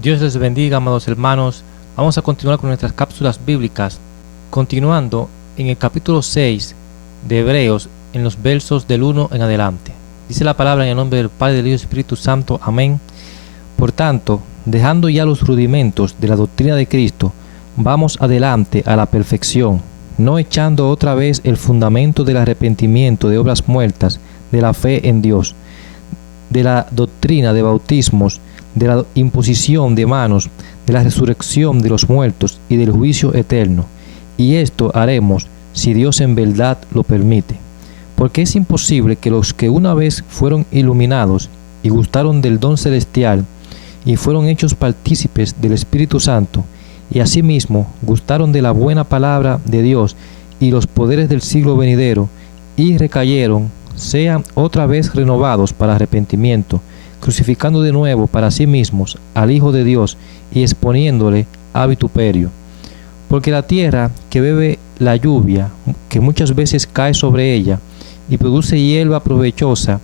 Dios les bendiga, amados hermanos. Vamos a continuar con nuestras cápsulas bíblicas, continuando en el capítulo 6 de Hebreos, en los versos del 1 en adelante. Dice la palabra en el nombre del Padre, del Hijo y del Espíritu Santo. Amén. Por tanto, dejando ya los rudimentos de la doctrina de Cristo, vamos adelante a la perfección, no echando otra vez el fundamento del arrepentimiento de obras muertas, de la fe en Dios, de la doctrina de bautismos, de la imposición de manos, de la resurrección de los muertos y del juicio eterno. Y esto haremos si Dios en verdad lo permite. Porque es imposible que los que una vez fueron iluminados y gustaron del don celestial y fueron hechos partícipes del Espíritu Santo, y asimismo gustaron de la buena palabra de Dios y los poderes del siglo venidero, y recayeron, sean otra vez renovados para arrepentimiento, crucificando de nuevo para sí mismos al Hijo de Dios y exponiéndole a vituperio. Porque la tierra que bebe la lluvia, que muchas veces cae sobre ella, y produce hierba provechosa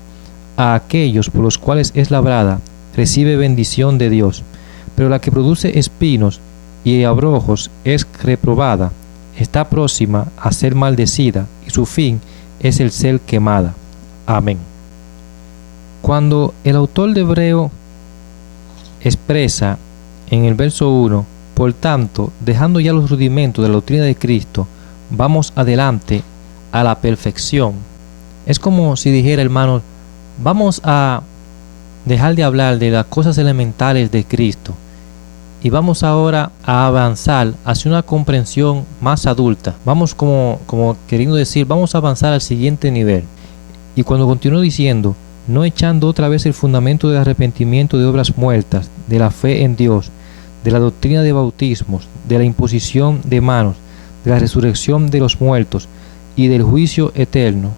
a aquellos por los cuales es labrada, recibe bendición de Dios. Pero la que produce espinos y abrojos es reprobada, está próxima a ser maldecida, y su fin es el ser quemada. Amén. Cuando el autor de Hebreo expresa en el verso 1, por tanto, dejando ya los rudimentos de la doctrina de Cristo, vamos adelante a la perfección. Es como si dijera, hermanos, vamos a dejar de hablar de las cosas elementales de Cristo y vamos ahora a avanzar hacia una comprensión más adulta. Vamos como queriendo decir, vamos a avanzar al siguiente nivel. Y cuando continúo diciendo, no echando otra vez el fundamento del arrepentimiento de obras muertas, de la fe en Dios, de la doctrina de bautismos, de la imposición de manos, de la resurrección de los muertos y del juicio eterno.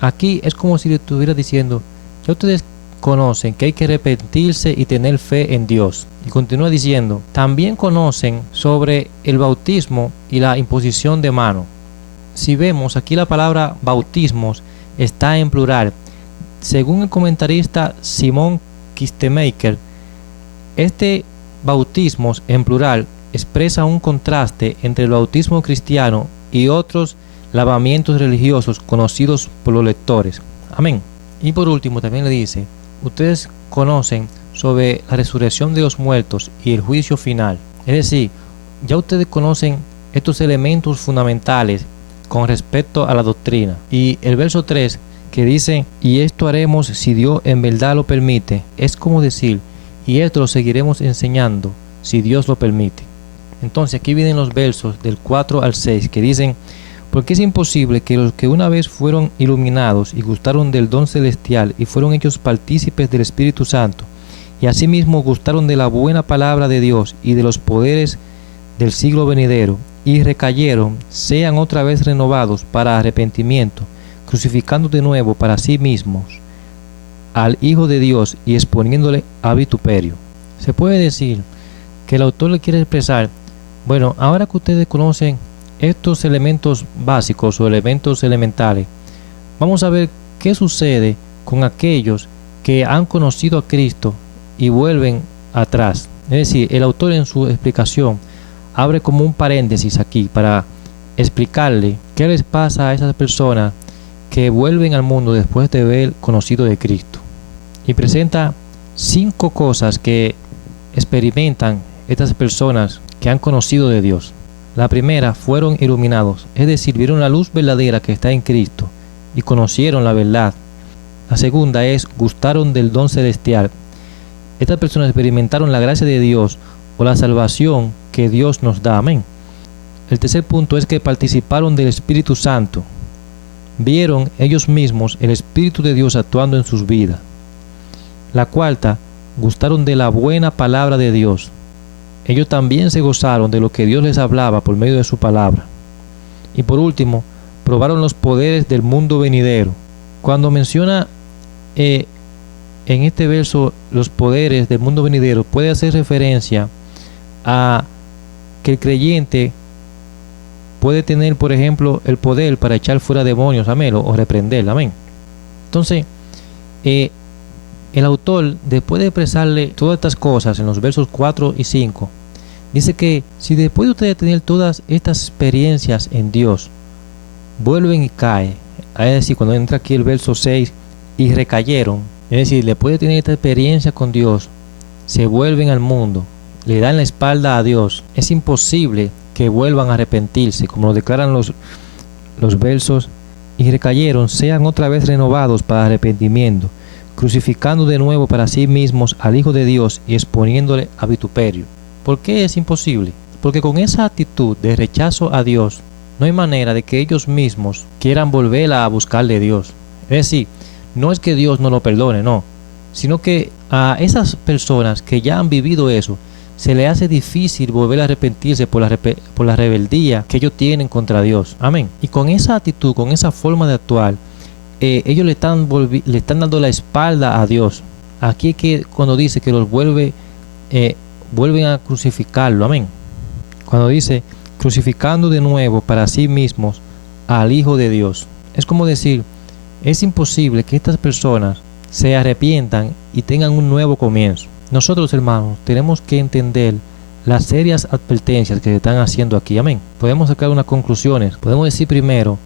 Aquí es como si le estuviera diciendo, ya ustedes conocen que hay que arrepentirse y tener fe en Dios. Y continúa diciendo, también conocen sobre el bautismo y la imposición de mano. Si vemos aquí la palabra bautismos está en plural. Según el comentarista Simon Kistemaker, este bautismos en plural expresa un contraste entre el bautismo cristiano y otros lavamientos religiosos conocidos por los lectores. Amén. Y por último también le dice, ustedes conocen sobre la resurrección de los muertos y el juicio final. Es decir, ya ustedes conocen estos elementos fundamentales con respecto a la doctrina. Y el verso 3 que dice, y esto haremos si Dios en verdad lo permite, es como decir, y esto lo seguiremos enseñando si Dios lo permite. Entonces aquí vienen los versos del 4 al 6 que dicen, porque es imposible que los que una vez fueron iluminados y gustaron del don celestial y fueron hechos partícipes del Espíritu Santo, y asimismo gustaron de la buena palabra de Dios y de los poderes del siglo venidero, y recayeron, sean otra vez renovados para arrepentimiento, crucificando de nuevo para sí mismos al Hijo de Dios y exponiéndole a vituperio. Se puede decir que el autor le quiere expresar, bueno, ahora que ustedes conocen estos elementos básicos o elementos elementales, vamos a ver qué sucede con aquellos que han conocido a Cristo y vuelven atrás. Es decir, el autor en su explicación abre como un paréntesis aquí para explicarle qué les pasa a esas personas que vuelven al mundo después de haber conocido de Cristo. Y presenta 5 cosas que experimentan estas personas que han conocido de Dios. La primera, fueron iluminados, es decir, vieron la luz verdadera que está en Cristo y conocieron la verdad. La segunda es, gustaron del don celestial. Estas personas experimentaron la gracia de Dios o la salvación que Dios nos da. Amén. El tercer punto es que participaron del Espíritu Santo. Vieron ellos mismos el Espíritu de Dios actuando en sus vidas. La cuarta, gustaron de la buena palabra de Dios. Ellos también se gozaron de lo que Dios les hablaba por medio de su palabra. Y por último, probaron los poderes del mundo venidero. Cuando menciona en este verso los poderes del mundo venidero, puede hacer referencia a que el creyente puede tener, por ejemplo, el poder para echar fuera demonios, amén, o reprender, amén. Entonces, el autor, después de expresarle todas estas cosas en los versos 4 y 5, dice que si después de ustedes tener todas estas experiencias en Dios, vuelven y caen, es decir, cuando entra aquí el verso 6, y recayeron, es decir, después de tener esta experiencia con Dios, se vuelven al mundo, le dan la espalda a Dios, es imposible que vuelvan a arrepentirse, como lo declaran los versos, y recayeron, sean otra vez renovados para arrepentimiento, crucificando de nuevo para sí mismos al Hijo de Dios y exponiéndole a vituperio. ¿Por qué es imposible? Porque con esa actitud de rechazo a Dios, no hay manera de que ellos mismos quieran volver a buscarle a Dios. Es decir, no es que Dios no lo perdone, no, sino que a esas personas que ya han vivido eso, se les hace difícil volver a arrepentirse por la rebeldía que ellos tienen contra Dios. Amén. Y con esa actitud, con esa forma de actuar, ellos le están dando la espalda a Dios. Aquí es que cuando dice que los vuelven a crucificarlo. Amén. Cuando dice crucificando de nuevo para sí mismos al Hijo de Dios. Es como decir, es imposible que estas personas se arrepientan y tengan un nuevo comienzo. Nosotros, hermanos, tenemos que entender las serias advertencias que se están haciendo aquí. Amén. Podemos sacar unas conclusiones. Podemos decir primero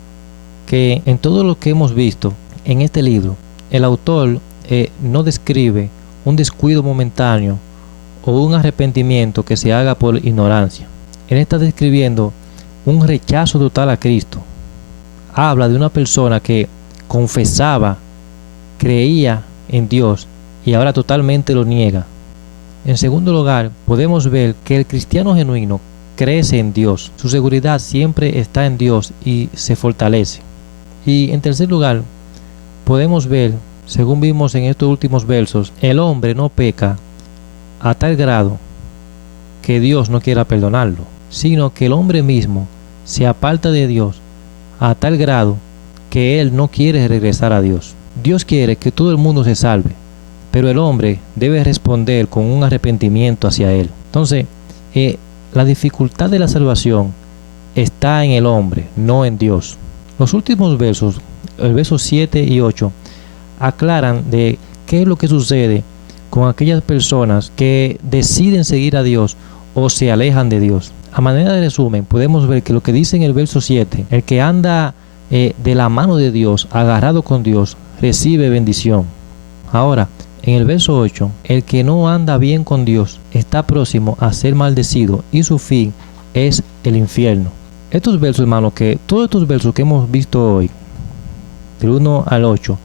que en todo lo que hemos visto en este libro, el autor no describe un descuido momentáneo o un arrepentimiento que se haga por ignorancia. Él está describiendo un rechazo total a Cristo. Habla de una persona que confesaba, creía en Dios y ahora totalmente lo niega. En segundo lugar, podemos ver que el cristiano genuino crece en Dios. Su seguridad siempre está en Dios y se fortalece. Y en tercer lugar, podemos ver, según vimos en estos últimos versos, el hombre no peca a tal grado que Dios no quiera perdonarlo, sino que el hombre mismo se aparta de Dios a tal grado que él no quiere regresar a Dios. Dios quiere que todo el mundo se salve, pero el hombre debe responder con un arrepentimiento hacia él. Entonces, la dificultad de la salvación está en el hombre, no en Dios. Los últimos versos, el verso 7 y 8, aclaran de qué es lo que sucede con aquellas personas que deciden seguir a Dios o se alejan de Dios. A manera de resumen, podemos ver que lo que dice en el verso 7, el que anda de la mano de Dios, agarrado con Dios, recibe bendición. Ahora, en el verso 8, el que no anda bien con Dios está próximo a ser maldecido y su fin es el infierno. Estos versos, hermanos, todos estos versos que hemos visto hoy, del 1 al 8,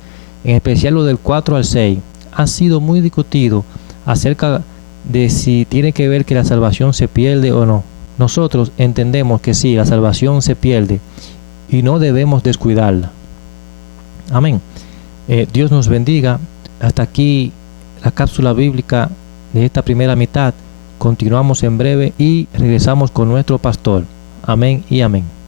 en especial lo del 4 al 6, ha sido muy discutido acerca de si tiene que ver que la salvación se pierde o no. Nosotros entendemos que sí, la salvación se pierde y no debemos descuidarla. Amén. Dios nos bendiga. Hasta aquí la cápsula bíblica de esta primera mitad. Continuamos en breve y regresamos con nuestro pastor. Amén y amén.